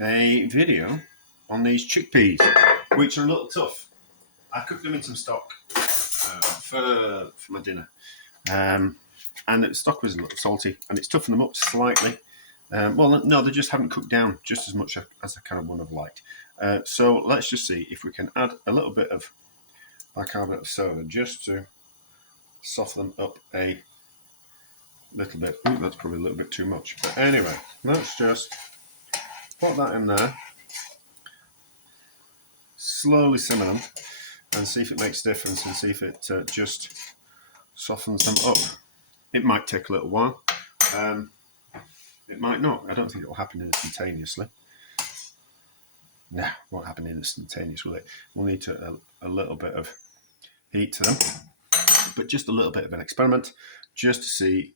a video on these chickpeas, which are a little tough. I cooked them in some stock for my dinner, and the stock was a little salty, and it's toughened them up slightly. Well, no, they just haven't cooked down just as much as I kind of would have liked. So let's just see if we can add a little bit of bicarbonate of soda just to soften them up a little bit. Ooh, that's probably a little bit too much. But anyway, let's just put that in there, slowly simmer them, and see if it makes a difference, and see if it just softens them up. It might take a little while. It might not. I don't think it will happen instantaneously. No, it won't happen instantaneously, will it? We'll need a little bit of heat to them, but just a little bit of an experiment just to see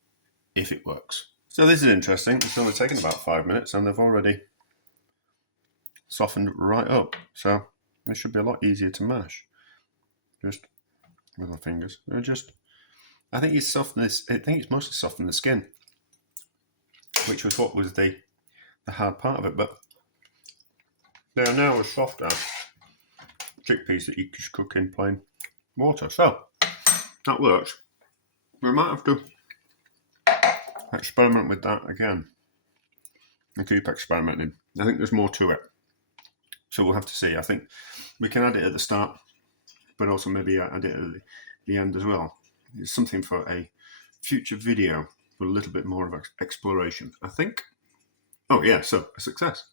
if it works. So this is interesting. It's only taken about 5 minutes and they've already softened right up. So it should be a lot easier to mash. Just with my fingers. I think it's softness. I think it's mostly softening the skin, which was what was the hard part of it. But they are now as soft as chickpeas that you just cook in plain water. So that works. We might have to experiment with that again and keep experimenting. I think there's more to it. So we'll have to see. I think we can add it at the start, but also maybe add it at the end as well. It's something for a future video with a little bit more of exploration, I think. Oh yeah, so a success.